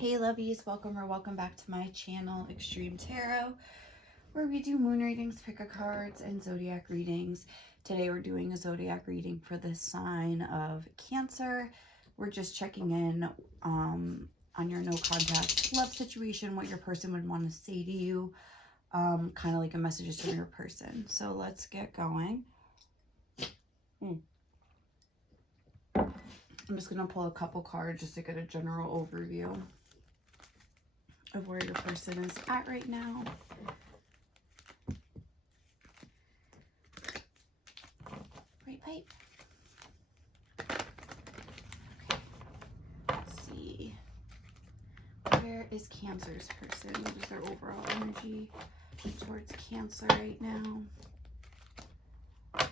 Hey lovies, welcome back to my channel, Extreme Tarot, where we do moon readings, pick a cards, and zodiac readings. Today we're doing a zodiac reading for the sign of Cancer. We're just checking in on your no contact love situation, what your person would want to say to you, kind of like a message from your person. So let's get going. I'm just going to pull a couple cards just to get a general overview of where your person is at right now. Right pipe. Okay. Let's see. Where is Cancer's person? What is their overall energy towards Cancer right now? I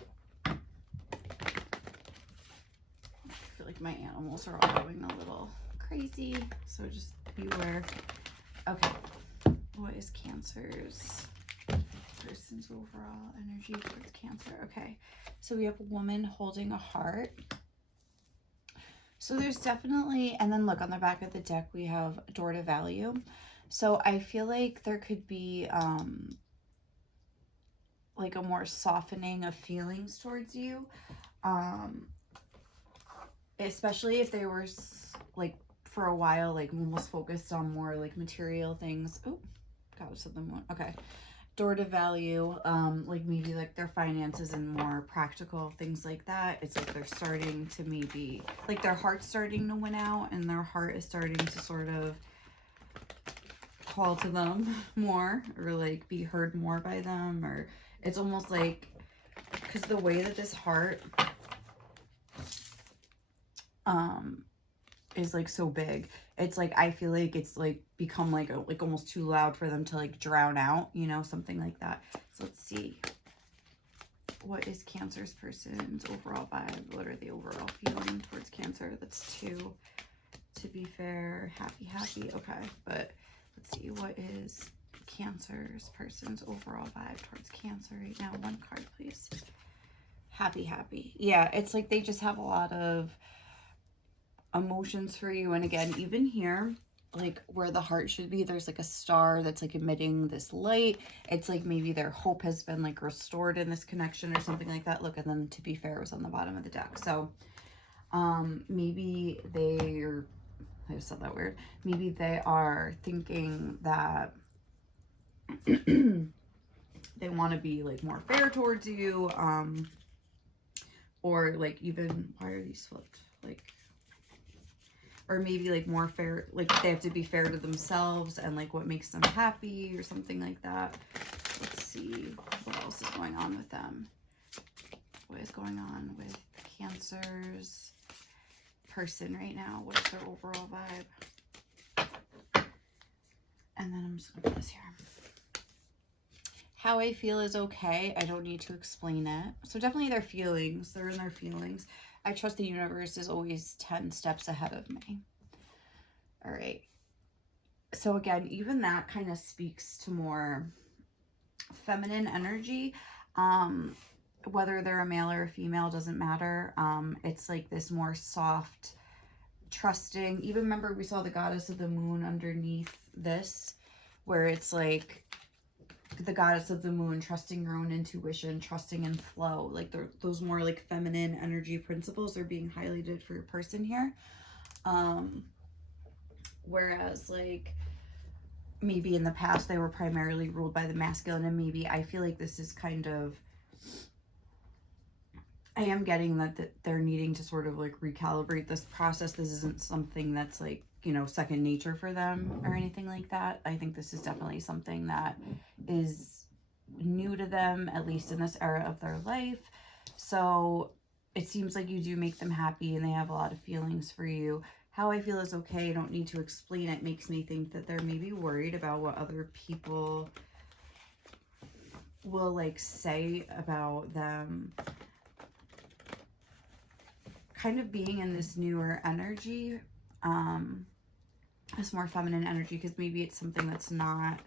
feel like my animals are all going a little crazy, so just beware. Okay, what is Cancer's person's overall energy towards Cancer? Okay, so we have a woman holding a heart. So there's definitely, and then look on the back of the deck, we have door to value. So I feel like there could be like a more softening of feelings towards you. Especially if they were like for a while, like almost focused on more like material things. Oh, goddess of the moon. Okay. Door to value, like maybe like their finances and more practical things like that. It's like they're starting to maybe, like their heart's starting to win out and their heart is starting to sort of call to them more, or like be heard more by them, or it's almost like, because the way that this heart is like so big, it's like I feel like it's like become like almost too loud for them to like drown out, you know, something like that. So let's see, what is Cancer's person's overall vibe? What are the overall feeling towards Cancer? That's two, to be fair. Happy. Okay, but let's see, what is Cancer's person's overall vibe towards Cancer right now? One card, please. Happy. Yeah, it's like they just have a lot of emotions for you. And again, even here, like where the heart should be, there's like a star that's like emitting this light. It's like maybe their hope has been like restored in this connection or something like that. Look, and then to be fair, it was on the bottom of the deck. So maybe they're, I just said that weird, maybe they are thinking that they want to be like more fair towards you, or like even, why are these flipped? Like, or maybe like more fair, like they have to be fair to themselves and like what makes them happy or something like that. Let's see what else is going on with them. What is going on with Cancer's person right now? What is their overall vibe? And then I'm just gonna put this here. How I feel is okay. I don't need to explain it. So definitely their feelings. They're in their feelings. I trust the universe is always 10 steps ahead of me. All right. So again, even that kind of speaks to more feminine energy. Whether they're a male or a female doesn't matter. It's like this more soft, trusting. Even remember we saw the goddess of the moon underneath this, where it's like the goddess of the moon, trusting your own intuition, trusting in flow. Like those more like feminine energy principles are being highlighted for your person here. Whereas like maybe in the past they were primarily ruled by the masculine, and maybe I feel like this is kind of, I am getting that they're needing to sort of like recalibrate this process. This isn't something that's like, you know, second nature for them or anything like that. I think this is definitely something that is new to them, at least in this era of their life. So it seems like you do make them happy and they have a lot of feelings for you. How I feel is okay. I don't need to explain it. Makes me think that they're maybe worried about what other people will like say about them. Kind of being in this newer energy, this more feminine energy, because maybe it's something that's not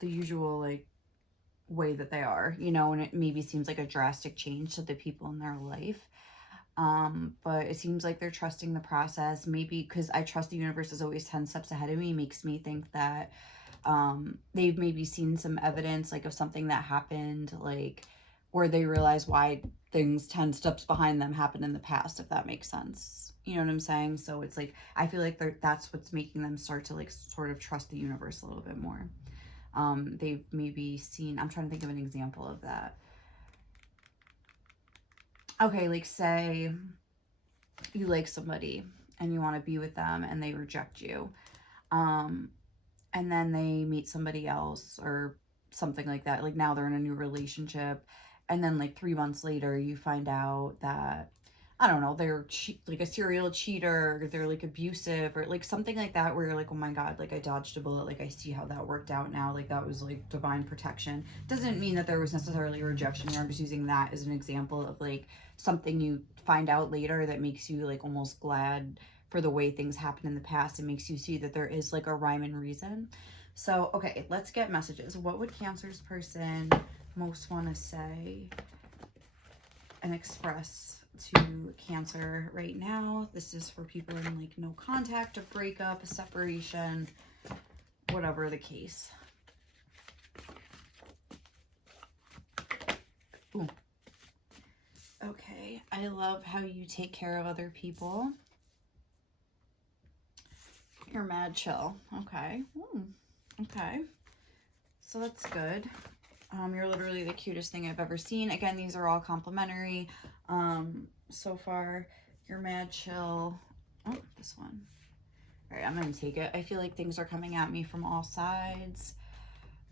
the usual like way that they are, you know, and it maybe seems like a drastic change to the people in their life. But it seems like they're trusting the process. Maybe because I trust the universe is always 10 steps ahead of me, makes me think that they've maybe seen some evidence like of something that happened, like, or they realize why things 10 steps behind them happened in the past, if that makes sense. You know what I'm saying? So it's like, I feel like that's what's making them start to like sort of trust the universe a little bit more. They've maybe seen, I'm trying to think of an example of that. Okay, like say you like somebody and you want to be with them and they reject you. And then they meet somebody else or something like that. Like now they're in a new relationship. And then like 3 months later, you find out that, I don't know, they're like a serial cheater, or they're like abusive or like something like that, where you're like, oh my God, like I dodged a bullet. Like I see how that worked out now. Like that was like divine protection. Doesn't mean that there was necessarily a rejection here. I'm just using that as an example of like something you find out later that makes you like almost glad for the way things happened in the past. It makes you see that there is like a rhyme and reason. So, okay, let's get messages. What would Cancer's person most want to say and express to Cancer right now? This is for people in like no contact, a breakup, a separation, whatever the case. Ooh. Okay, I love how you take care of other people. You're mad chill. Okay. Okay. So that's good. You're literally the cutest thing I've ever seen. Again, these are all complimentary. So far, you're mad chill. Oh, this one. All right, I'm going to take it. I feel like things are coming at me from all sides.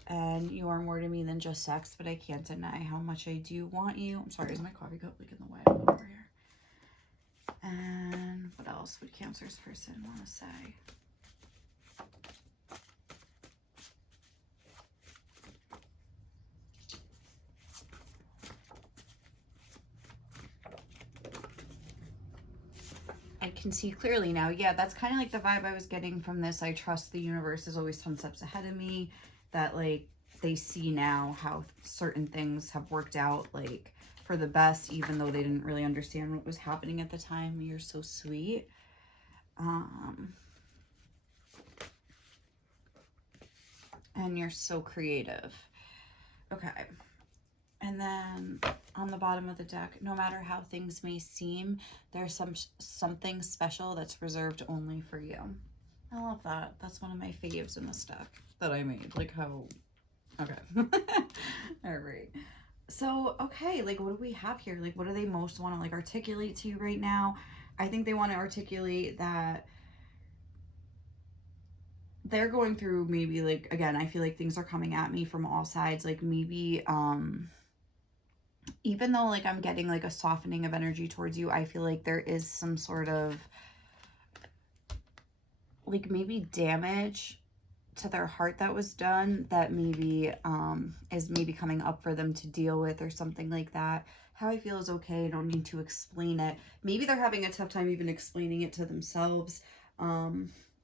And you are more to me than just sex, but I can't deny how much I do want you. I'm sorry, is my coffee cup like in the way? Over here. And what else would Cancer's person want to say? I can see clearly now. Yeah, that's kind of like the vibe I was getting from this. I trust the universe is always 10 steps ahead of me. That like they see now how certain things have worked out like for the best, even though they didn't really understand what was happening at the time. You're so sweet. And you're so creative. Okay. And then on the bottom of the deck, no matter how things may seem, there's something special that's reserved only for you. I love that. That's one of my faves in this deck that I made. Like how, okay. All right. So, okay, like what do we have here? Like what do they most want to like articulate to you right now? I think they want to articulate that they're going through maybe like, again, I feel like things are coming at me from all sides. Like maybe, even though like I'm getting like a softening of energy towards you, I feel like there is some sort of like maybe damage to their heart that was done that maybe is maybe coming up for them to deal with or something like that. How I feel is okay. I don't need to explain it. Maybe they're having a tough time even explaining it to themselves.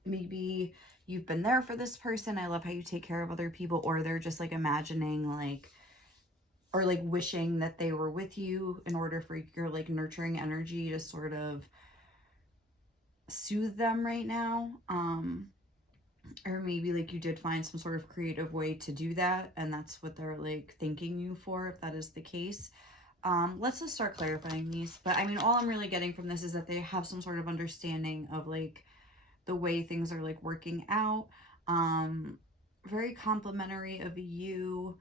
Maybe you've been there for this person. I love how you take care of other people, or they're just like imagining like, or like wishing that they were with you in order for your like nurturing energy to sort of soothe them right now. Or maybe like you did find some sort of creative way to do that, and that's what they're like thanking you for, if that is the case. Let's just start clarifying these. But I mean, all I'm really getting from this is that they have some sort of understanding of like the way things are like working out. Very complimentary of you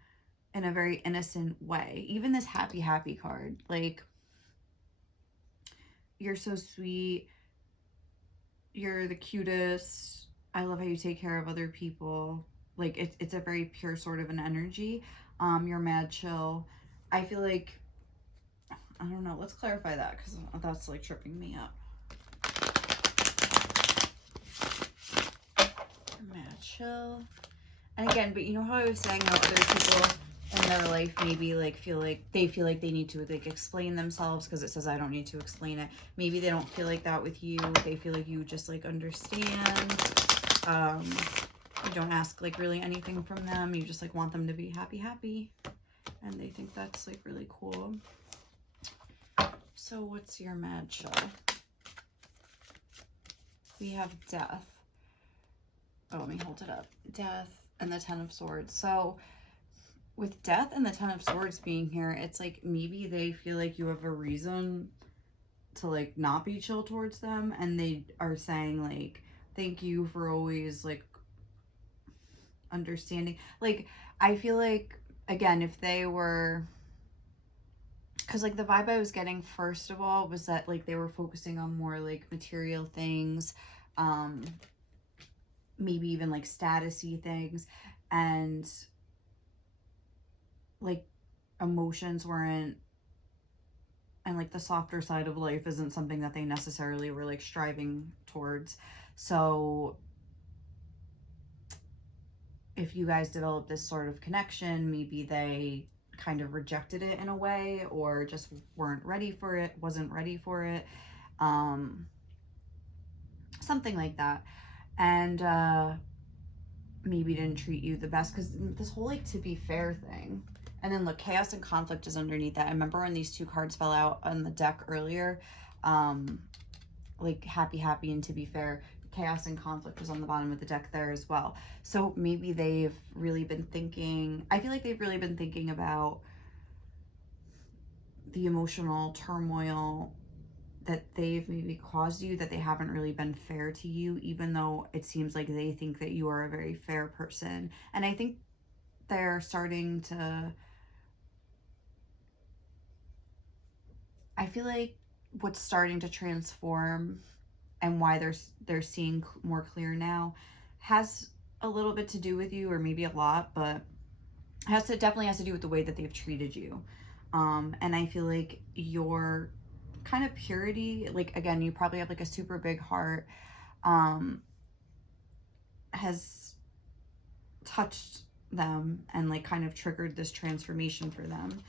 in a very innocent way. Even this happy, happy card, like, you're so sweet. You're the cutest. I love how you take care of other people. Like, it's a very pure sort of an energy. You're mad chill. I feel like, I don't know. Let's clarify that because that's like tripping me up. You're mad chill. And again, but you know how I was saying how other people in their life maybe like feel like they need to like explain themselves because it says I don't need to explain it. Maybe they don't feel like that with you. They feel like you just like understand. You don't ask like really anything from them. You just like want them to be happy, and they think that's like really cool. So what's your matcha? We have death. Oh, let me hold it up. Death and the Ten of Swords. So with death and the Ten of Swords being here, it's like maybe they feel like you have a reason to like not be chill towards them, and they are saying like thank you for always like understanding. Like I feel like again, if they were, because like the vibe I was getting first of all was that like they were focusing on more like material things, maybe even like statusy things, and like emotions weren't, and like the softer side of life isn't something that they necessarily were like striving towards. So if you guys develop this sort of connection, maybe they kind of rejected it in a way, or just weren't ready for it, wasn't ready for it, something like that. And maybe didn't treat you the best, because this whole like to be fair thing. And then look, chaos and conflict is underneath that. I remember when these two cards fell out on the deck earlier, like happy and to be fair, chaos and conflict was on the bottom of the deck there as well. So maybe they've really been thinking, I feel like they've really been thinking about the emotional turmoil that they've maybe caused you, that they haven't really been fair to you, even though it seems like they think that you are a very fair person. And I think they're starting to, I feel like what's starting to transform and why they're seeing more clear now has a little bit to do with you, or maybe a lot, but definitely has to do with the way that they've treated you. And I feel like your kind of purity, like again, you probably have like a super big heart, has touched them and like kind of triggered this transformation for them,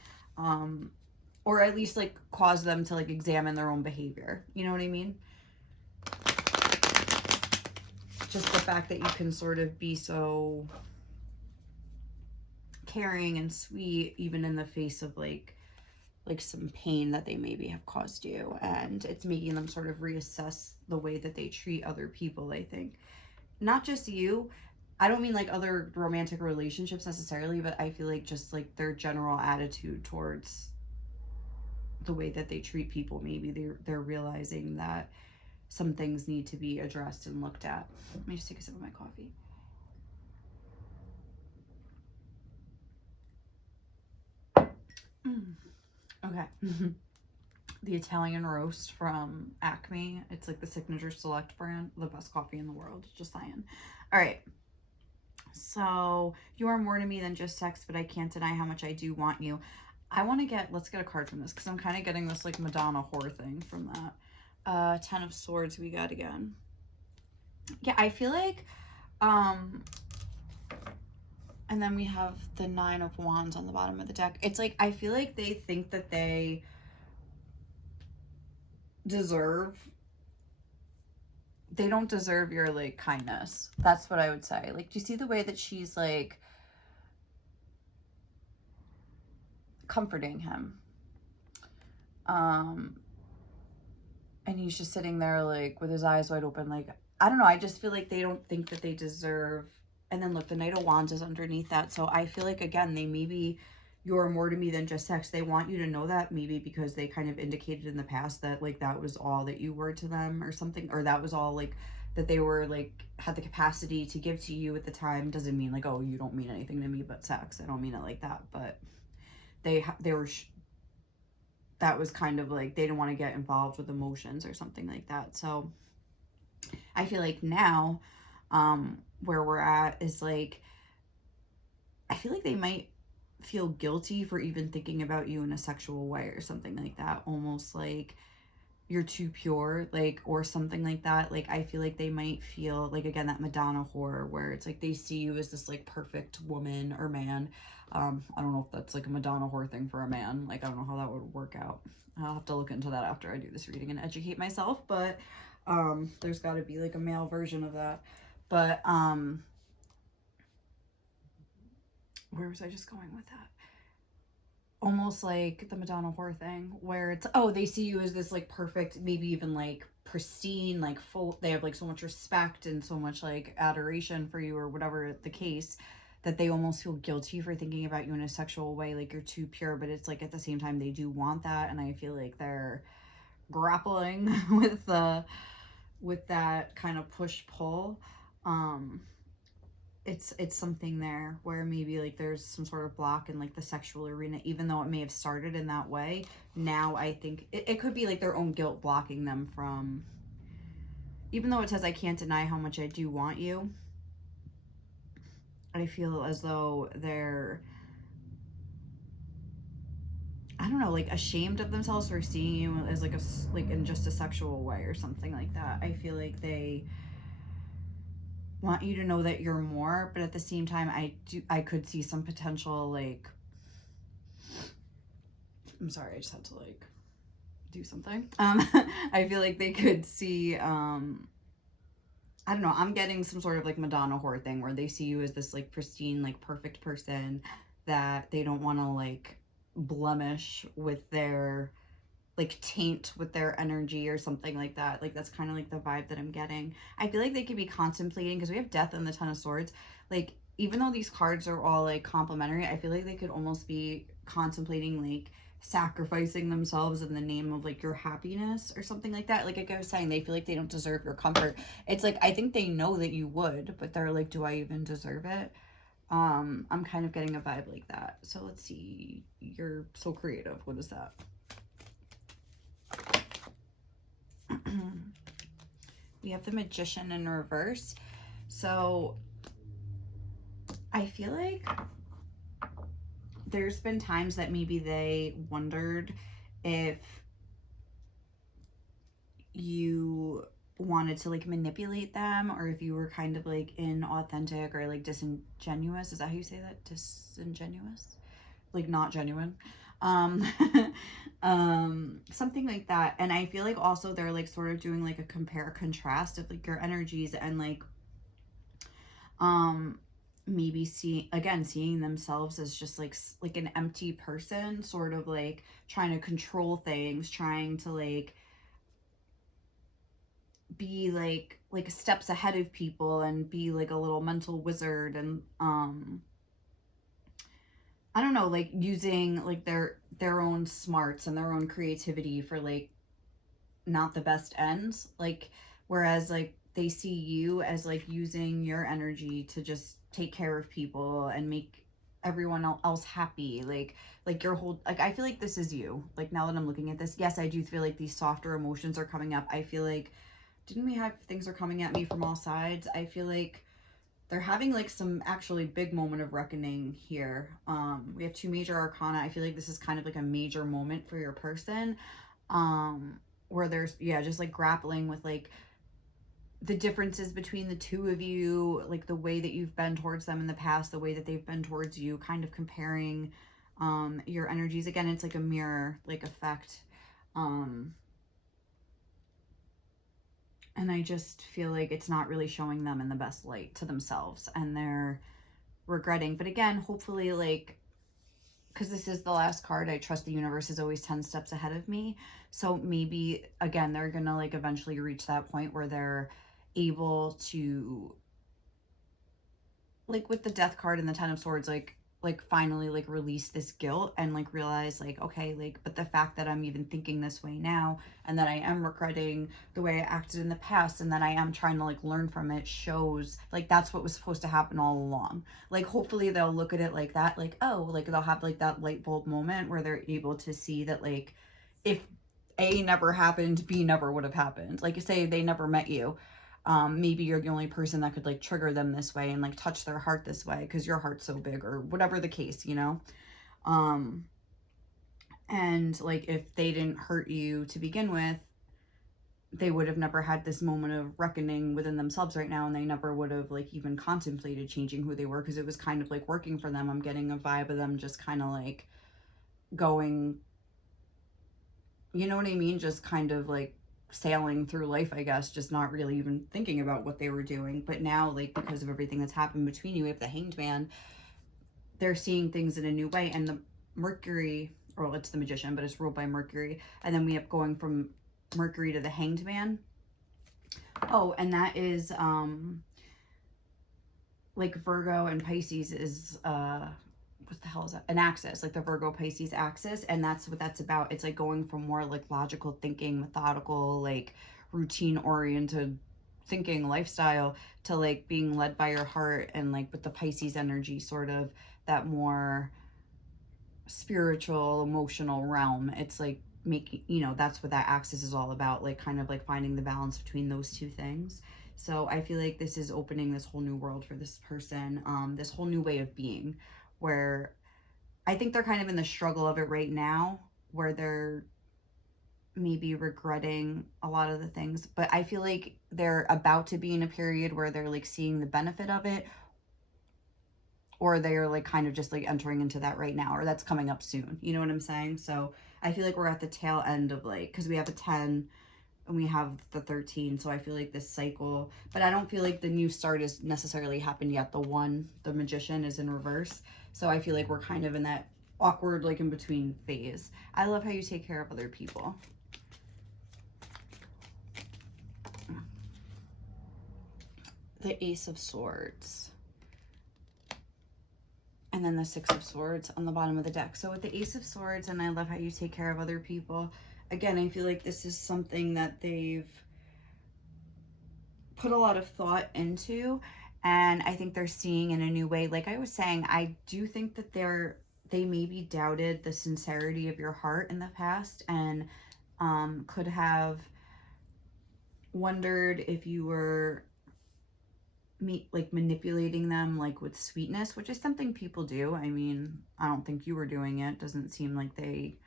or at least like caused them to like examine their own behavior. You know what I mean? Just the fact that you can sort of be so caring and sweet even in the face of like some pain that they maybe have caused you, and it's making them sort of reassess the way that they treat other people. I think not just you, I don't mean like other romantic relationships necessarily, but I feel like just like their general attitude towards the way that they treat people, maybe they're realizing that some things need to be addressed and looked at. Let me just take a sip of my coffee. Okay. The Italian roast from Acme. It's like the signature select brand, the best coffee in the world. Just saying. All right. So you are more to me than just sex, but I can't deny how much I do want you. I want to get, let's get a card from this, because I'm kind of getting this like Madonna whore thing from that. Ten of Swords we got again. Yeah, I feel like, and then we have the Nine of Wands on the bottom of the deck. It's like, I feel like they think that they don't deserve your like kindness. That's what I would say. Like, do you see the way that she's like comforting him? And he's just sitting there like with his eyes wide open. Like, I don't know. I just feel like they don't think that they deserve. And then look, the Knight of Wands is underneath that. So I feel like, again, they maybe, you're more to me than just sex. They want you to know that, maybe because they kind of indicated in the past that like that was all that you were to them or something, or that was all like that they were like had the capacity to give to you at the time. Doesn't mean like, oh, you don't mean anything to me but sex. I don't mean it like that, but they were that was kind of like they didn't want to get involved with emotions or something like that. So I feel like now where we're at is like, I feel like they might feel guilty for even thinking about you in a sexual way or something like that, almost like you're too pure, like, or something like that. Like, I feel like they might feel like, again, that Madonna horror where it's like they see you as this like perfect woman or man. I don't know if that's like a Madonna horror thing for a man. Like, I don't know how that would work out. I'll have to look into that after I do this reading and educate myself, but there's got to be like a male version of that. But where was I just going with that? almost like the Madonna whore thing, where it's, oh, they see you as this like perfect, maybe even like pristine, like full, they have like so much respect and so much like adoration for you, or whatever the case, that they almost feel guilty for thinking about you in a sexual way, like you're too pure. But it's like at the same time they do want that, and I feel like they're grappling with that kind of push pull. um it's something there where maybe like there's some sort of block in like the sexual arena, even though it may have started in that way. Now I think it could be like their own guilt blocking them from, even though it says I can't deny how much I do want you, I feel as though they're, I don't know, like ashamed of themselves for seeing you as like a, like in just a sexual way or something like that. I feel like they want you to know that you're more, but at the same time I could see some potential like, I'm sorry, I just had to like do something. I feel like they could see, I don't know, I'm getting some sort of like Madonna whore thing where they see you as this like pristine, like perfect person that they don't want to like blemish with their, like taint with their energy or something like that. Like that's kind of like the vibe that I'm getting. I feel like they could be contemplating, because we have death and the Ten of Swords. Like even though these cards are all like complementary, I feel like they could almost be contemplating like sacrificing themselves in the name of like your happiness or something like that. Like I was saying, they feel like they don't deserve your comfort. It's like I think they know that you would, but they're like, do I even deserve it? I'm kind of getting a vibe like that. So let's see. You're so creative. What is that? We have the Magician in reverse. So I feel like there's been times that maybe they wondered if you wanted to like manipulate them, or if you were kind of like inauthentic or like disingenuous. Is that how you say that? Disingenuous? Like not genuine. um Something like that. And I feel like also they're like sort of doing like a compare contrast of like your energies, and like um maybe seeing themselves as just like an empty person, sort of like trying to control things, trying to like be like steps ahead of people and be like a little mental wizard. And I don't know, like using like their own smarts and their own creativity for like not the best ends. Like whereas like they see you as like using your energy to just take care of people and make everyone else happy. Like your whole, like I feel like this is you. Like now that I'm looking at this, yes, I do feel like these softer emotions are coming up. I feel like, didn't we have things are coming at me from all sides? I feel like they're having like some actually big moment of reckoning here. We have two major arcana. I feel like this is kind of like a major moment for your person, where there's, yeah, just like grappling with like the differences between the two of you, like the way that you've been towards them in the past, the way that they've been towards you, kind of comparing your energies. Again, it's like a mirror like effect. um and I just feel like it's not really showing them in the best light to themselves, and they're regretting. But again, hopefully, like, because this is the last card, I trust the universe is always 10 steps ahead of me. So maybe again they're gonna like eventually reach that point where they're able to, like with the Death card and the Ten of Swords, like finally like release this guilt and like realize like, okay, like, but the fact that I'm even thinking this way now, and that I am regretting the way I acted in the past, and that I am trying to like learn from it, shows like that's what was supposed to happen all along. Like hopefully they'll look at it like that, like, oh, like they'll have like that light bulb moment where they're able to see that like if A never happened, B never would have happened. Like say they never met you, maybe you're the only person that could like trigger them this way and like touch their heart this way because your heart's so big, or whatever the case, you know. um and like if they didn't hurt you to begin with, they would have never had this moment of reckoning within themselves right now, and they never would have like even contemplated changing who they were, because it was kind of like working for them. I'm getting a vibe of them just kind of like going, you know what I mean, just kind of like sailing through life, I guess, just not really even thinking about what they were doing. But now, like, because of everything that's happened between you, if the Hanged Man, they're seeing things in a new way. And Mercury, or it's the Magician, but it's ruled by Mercury. And then we have going from Mercury to the Hanged Man. Oh, and that is like Virgo and Pisces is what the hell is that? An axis, like the Virgo Pisces axis, and that's what that's about. It's like going from more like logical thinking, methodical, like routine oriented thinking lifestyle to like being led by your heart, and like with the Pisces energy, sort of that more spiritual, emotional realm. It's like making, you know, that's what that axis is all about, like kind of like finding the balance between those two things. So I feel like this is opening this whole new world for this person, this whole new way of being, where I think they're kind of in the struggle of it right now, where they're maybe regretting a lot of the things, but I feel like they're about to be in a period where they're like seeing the benefit of it, or they're like kind of just like entering into that right now, or that's coming up soon. You know what I'm saying? So I feel like we're at the tail end of like, because we have a 10 and we have the 13. So I feel like this cycle, but I don't feel like the new start is necessarily happened yet. The Magician is in reverse. So I feel like we're kind of in that awkward, like in between phase. I love how you take care of other people. The Ace of Swords. And then the Six of Swords on the bottom of the deck. So with the Ace of Swords, and I love how you take care of other people. Again, I feel like this is something that they've put a lot of thought into, and I think they're seeing in a new way. Like I was saying, I do think that they maybe doubted the sincerity of your heart in the past, and could have wondered if you were like manipulating them like with sweetness, which is something people do. I mean, I don't think you were doing it. Doesn't seem like they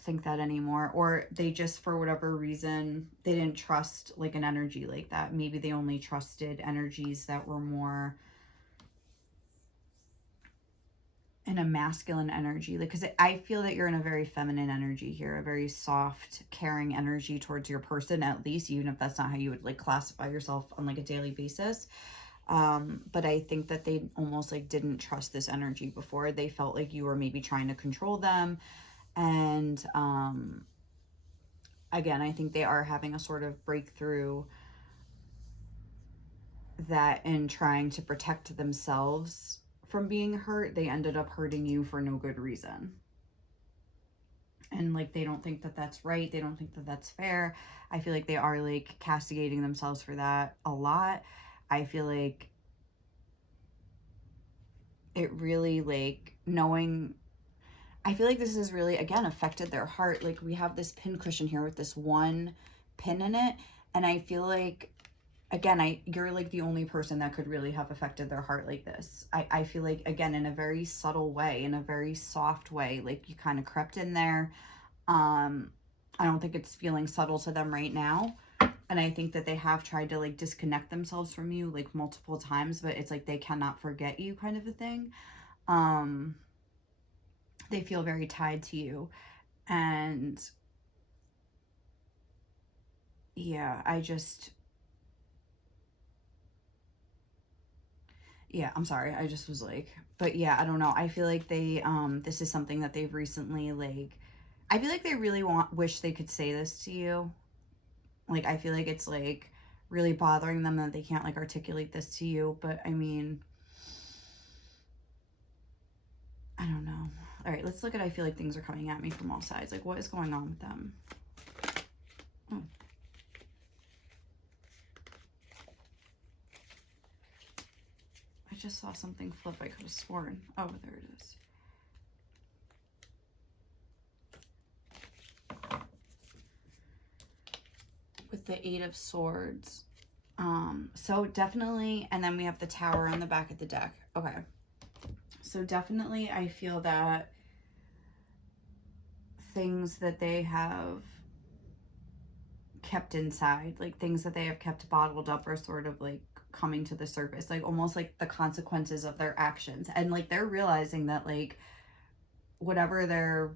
think that anymore, or they just, for whatever reason, they didn't trust like an energy like that. Maybe they only trusted energies that were more in a masculine energy, like, because I feel that you're in a very feminine energy here, a very soft, caring energy towards your person, at least, even if that's not how you would like classify yourself on like a daily basis. But I think that they almost like didn't trust this energy before. They felt like you were maybe trying to control them. And again, I think they are having a sort of breakthrough that in trying to protect themselves from being hurt, they ended up hurting you for no good reason. And like they don't think that that's right. They don't think that that's fair. I feel like they are like castigating themselves for that a lot. I feel like it really like knowing, I feel like this has really again affected their heart. Like we have this pin cushion here with this one pin in it, and I feel like again, you're like the only person that could really have affected their heart like this. I feel like, again, in a very subtle way, in a very soft way, like you kind of crept in there. I don't think it's feeling subtle to them right now. And I think that they have tried to like disconnect themselves from you like multiple times, but it's like they cannot forget you, kind of a thing. They feel very tied to you. And yeah, yeah, I'm sorry. I just was like, but yeah, I don't know. I feel like they, this is something that they've recently, like, I feel like they really wish they could say this to you. Like, I feel like it's like really bothering them that they can't like articulate this to you. But I mean, I don't know. All right, let's look at, I feel like things are coming at me from all sides. Like, what is going on with them? Oh. I just saw something flip. I could have sworn. Oh, there it is. With the Eight of Swords. So definitely, and then we have the Tower on the back of the deck. Okay. So definitely I feel that things that they have kept inside, like things that they have kept bottled up, are sort of like coming to the surface, like almost like the consequences of their actions. And like they're realizing that like whatever their,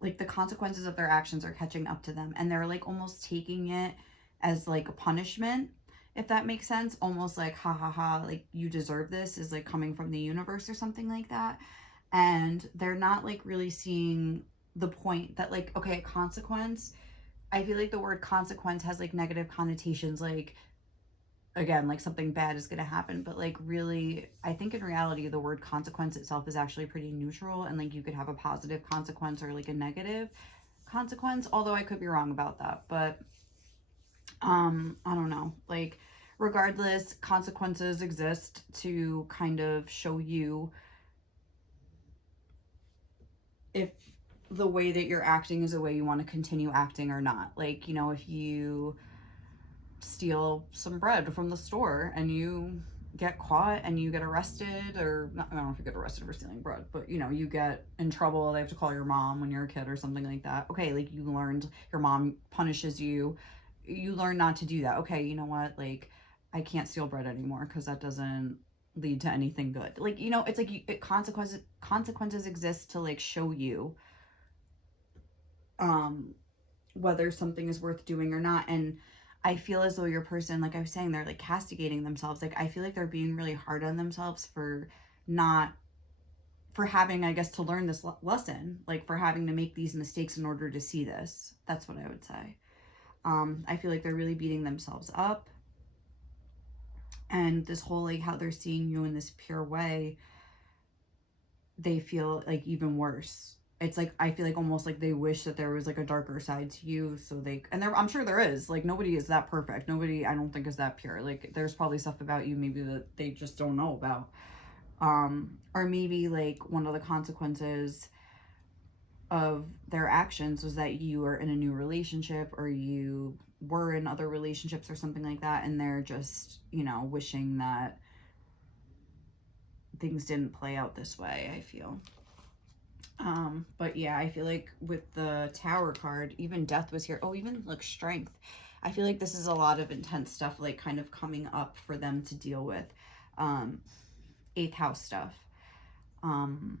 like the consequences of their actions are catching up to them, and they're like almost taking it as like a punishment, if that makes sense. Almost like, ha ha ha, like, you deserve this, is like coming from the universe or something like that. And they're not like really seeing the point that, like, okay, consequence, I feel like the word consequence has like negative connotations, like, again, like something bad is going to happen, but like, really, I think in reality the word consequence itself is actually pretty neutral, and like you could have a positive consequence or like a negative consequence, although I could be wrong about that. But I don't know, like, regardless, consequences exist to kind of show you if the way that you're acting is the way you want to continue acting or not. Like, you know, if you steal some bread from the store and you get caught and you get arrested, or not, I don't know if you get arrested for stealing bread, but you know, you get in trouble, they have to call your mom when you're a kid or something like that. Okay, like, you learned, your mom punishes you, you learn not to do that. Okay, you know what, like, I can't steal bread anymore because that doesn't lead to anything good. Like, you know, it's like, consequences exist to like show you um whether something is worth doing or not. And I feel as though your person, like I was saying, they're like castigating themselves. Like, I feel like they're being really hard on themselves for not, for having, I guess, to learn this lesson, like for having to make these mistakes in order to see this. That's what I would say. I feel like they're really beating themselves up. And this whole, like, how they're seeing you in this pure way, they feel like even worse. It's like, I feel like almost like they wish that there was like a darker side to you, so they, and there, I'm sure there is, like, nobody is that perfect, nobody, I don't think, is that pure. Like, there's probably stuff about you maybe that they just don't know about. Or maybe like one of the consequences of their actions was that you are in a new relationship, or you were in other relationships or something like that, and they're just, you know, wishing that things didn't play out this way, I feel. But yeah, I feel like with the Tower card, even death was here. Oh, even like strength. I feel like this is a lot of intense stuff, like kind of coming up for them to deal with. Um, eighth house stuff. Um,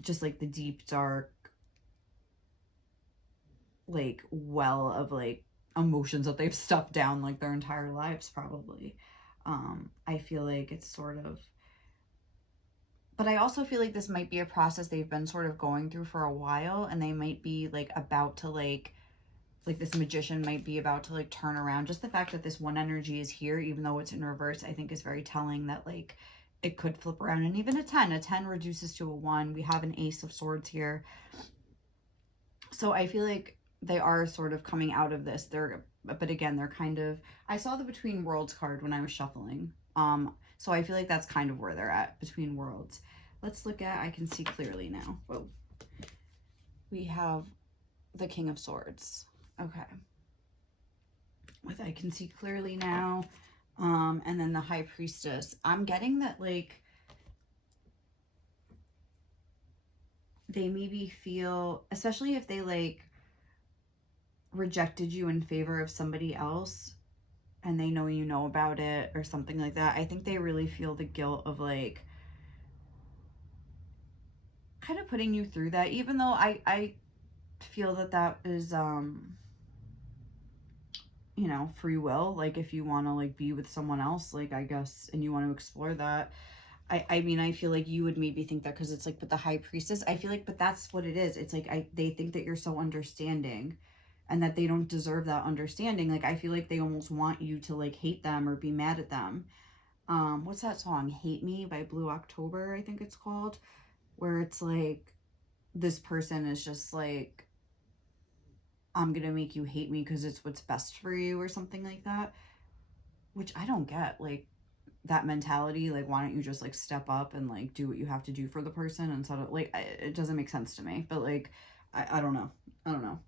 just like the deep, dark, like, well of like emotions that they've stuffed down like their entire lives, probably. I feel like it's sort of, but I also feel like this might be a process they've been sort of going through for a while, and they might be like about to like this magician might be about to like turn around. Just the fact that this one energy is here, even though it's in reverse, I think is very telling that like it could flip around. And even a 10 reduces to a 1. We have an ace of swords here. So I feel like they are sort of coming out of this. They're, but again, they're kind of, I saw the between worlds card when I was shuffling. So I feel like that's kind of where they're at, between worlds. Let's look at, I can see clearly now. Whoa. We have the King of Swords. Okay. With I can see clearly now. And then the High Priestess. I'm getting that like they maybe feel, especially if they like rejected you in favor of somebody else and they know you know about it or something like that, I think they really feel the guilt of like kind of putting you through that, even though I feel that that is you know, free will. Like, if you want to like be with someone else, like, I guess, and you want to explore that, I mean, I feel like you would maybe think that because it's like with the High Priestess, I feel like, but that's what it is. It's like they think that you're so understanding and that they don't deserve that understanding. Like, I feel like they almost want you to like hate them or be mad at them. What's that song? Hate Me by Blue October, I think it's called, where it's like this person is just like, I'm gonna make you hate me because it's what's best for you or something like that, which I don't get. Like, that mentality, like, why don't you just like step up and like do what you have to do for the person instead of like, it doesn't make sense to me. But like, I don't know, I don't know.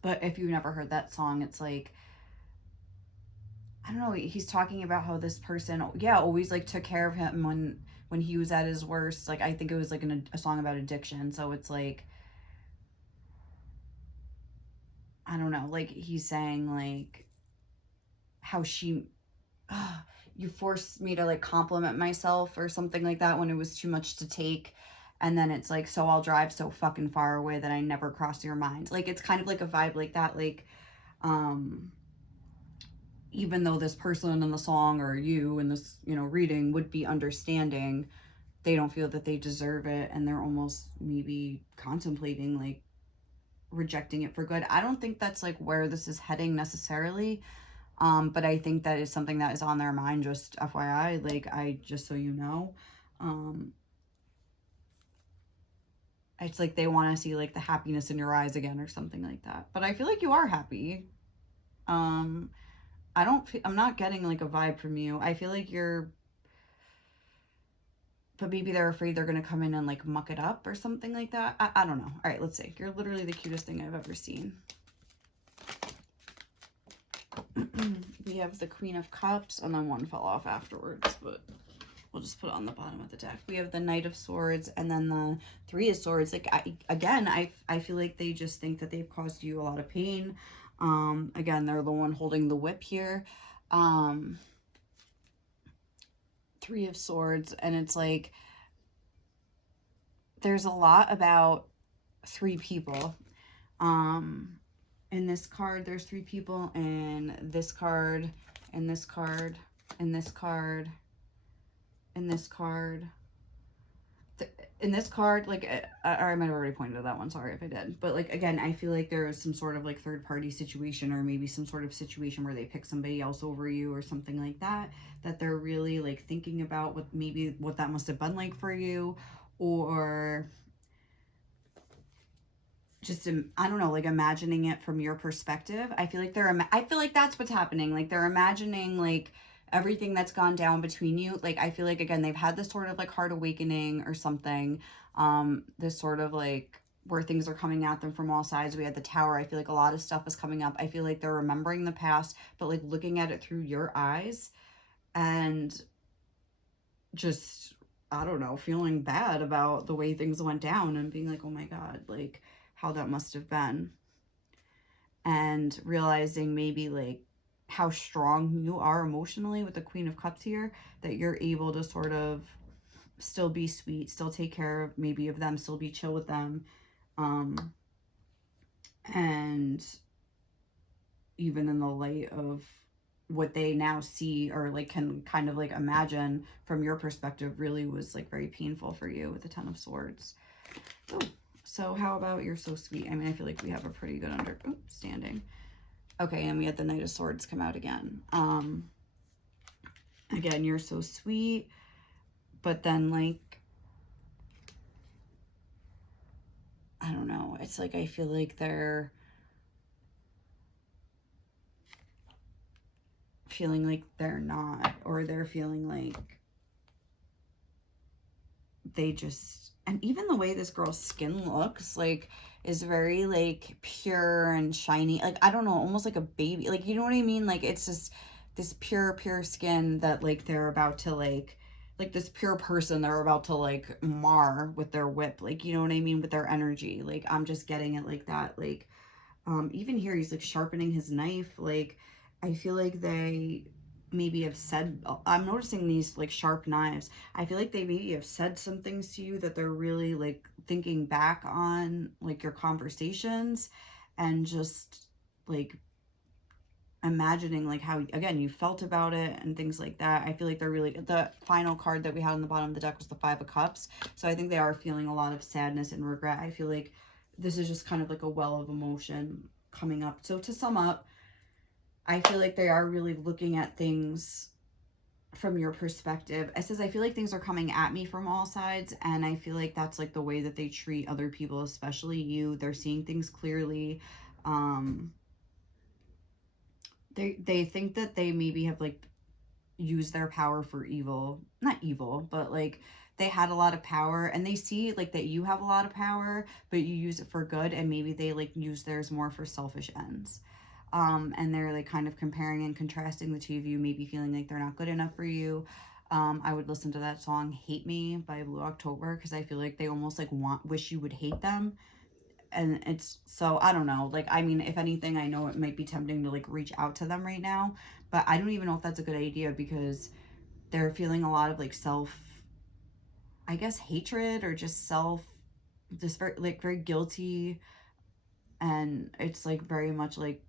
But if you've never heard that song, it's like, I don't know, he's talking about how this person, yeah, always like took care of him when he was at his worst. Like, I think it was like a song about addiction. So it's like, I don't know, like he's saying like how she, you forced me to like compliment myself or something like that when it was too much to take. And then it's like, so I'll drive so fucking far away that I never cross your mind. Like, it's kind of like a vibe like that. Like, um, even though this person in the song or you in this, you know, reading would be understanding, they don't feel that they deserve it, and they're almost maybe contemplating like rejecting it for good. I don't think that's like where this is heading necessarily. But I think that is something that is on their mind, just FYI, like, I, just so you know. It's like they want to see like the happiness in your eyes again or something like that. But I feel like you are happy. Um, I'm not getting like a vibe from you. I feel like you're, but maybe they're afraid they're going to come in and like muck it up or something like that. I don't know. All right, let's see. You're literally the cutest thing I've ever seen. We have the Queen of Cups, and then one fell off afterwards, but we'll just put it on the bottom of the deck. We have the Knight of Swords, and then the Three of Swords. Like, I feel like they just think that they've caused you a lot of pain. Again, they're the one holding the whip here. Three of Swords, and it's like there's a lot about three people. In this card, there's three people, and this card, and this card, and this card, and this card. In this card, like, I might have already pointed to that one, sorry if I did. But, like, again, I feel like there is some sort of, like, third-party situation, or maybe some sort of situation where they pick somebody else over you or something like that, that they're really, like, thinking about what that must have been like for you, or just, I don't know, like, imagining it from your perspective. I feel like I feel like that's what's happening. Like, they're imagining, like, everything that's gone down between you. Like, I feel like, again, they've had this sort of, like, heart awakening or something. This sort of, like, where things are coming at them from all sides. We had the Tower. I feel like a lot of stuff is coming up. I feel like they're remembering the past, but, like, looking at it through your eyes and just, I don't know, feeling bad about the way things went down and being like, oh my God, like, how that must have been. And realizing maybe like how strong you are emotionally with the Queen of Cups here, that you're able to sort of still be sweet, still take care of maybe of them, still be chill with them. And even in the light of what they now see, or like can kind of like imagine from your perspective, really was like very painful for you with the Ten of Swords. Oh, so how about you're so sweet? I mean, I feel like we have a pretty good understanding. Okay, and we had the Knight of Swords come out again. Again, you're so sweet, but then like, I don't know. It's like I feel like they're feeling like they're not, or they're feeling like they just, and even the way this girl's skin looks like is very like pure and shiny. Like, I don't know, almost like a baby. Like, you know what I mean? Like, it's just this pure skin that like they're about to like this pure person they're about to like mar with their whip. Like, you know what I mean? With their energy. Like, I'm just getting it like that. Like, even here, he's like sharpening his knife. Like, I feel like they maybe have said, I'm noticing these like sharp knives. I feel like they maybe have said some things to you that they're really like thinking back on like your conversations, and just like imagining like how, again, you felt about it and things like that. I feel like they're really, the final card that we had on the bottom of the deck was the Five of Cups. So I think they are feeling a lot of sadness and regret. I feel like this is just kind of like a well of emotion coming up. So to sum up, I feel like they are really looking at things from your perspective. It says, I feel like things are coming at me from all sides, and I feel like that's like the way that they treat other people, especially you. They're seeing things clearly. They think that they maybe have like used their power for evil. Not evil, but like they had a lot of power, and they see like that you have a lot of power, but you use it for good, and maybe they like use theirs more for selfish ends. And they're like kind of comparing and contrasting the two of you, maybe feeling like they're not good enough for you. I would listen to that song Hate Me by Blue October, because I feel like they almost like wish you would hate them. And it's, so I don't know, like, I mean, if anything, I know it might be tempting to like reach out to them right now, but I don't even know if that's a good idea, because they're feeling a lot of like I guess hatred, or just just very like very guilty. And it's like very much like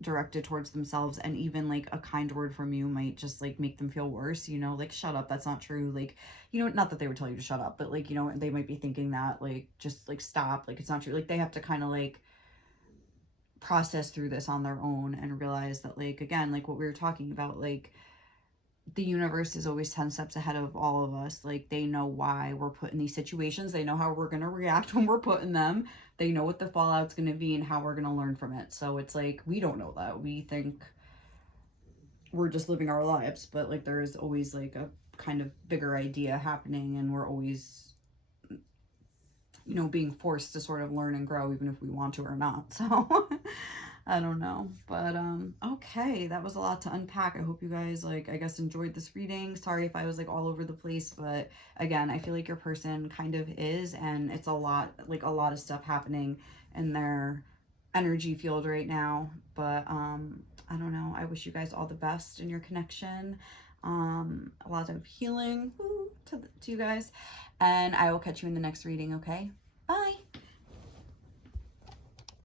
directed towards themselves, and even like a kind word from you might just like make them feel worse, you know, like shut up, that's not true, like, you know, not that they would tell you to shut up, but like, you know, they might be thinking that like just like stop, like it's not true, like they have to kind of like process through this on their own and realize that, like, again, like what we were talking about, like the universe is always 10 steps ahead of all of us. Like they know why we're put in these situations, they know how we're going to react when we're put in them, they know what the fallout's going to be and how we're going to learn from it. So it's like we don't know that, we think we're just living our lives, but like there is always like a kind of bigger idea happening, and we're always, you know, being forced to sort of learn and grow even if we want to or not. So I don't know, but okay, that was a lot to unpack. I hope you guys, like, I guess, enjoyed this reading. Sorry if I was like all over the place, but again, I feel like your person kind of is, and it's a lot, like a lot of stuff happening in their energy field right now. But I don't know, I wish you guys all the best in your connection, a lot of healing, woo, to you guys, and I will catch you in the next reading. Okay, bye.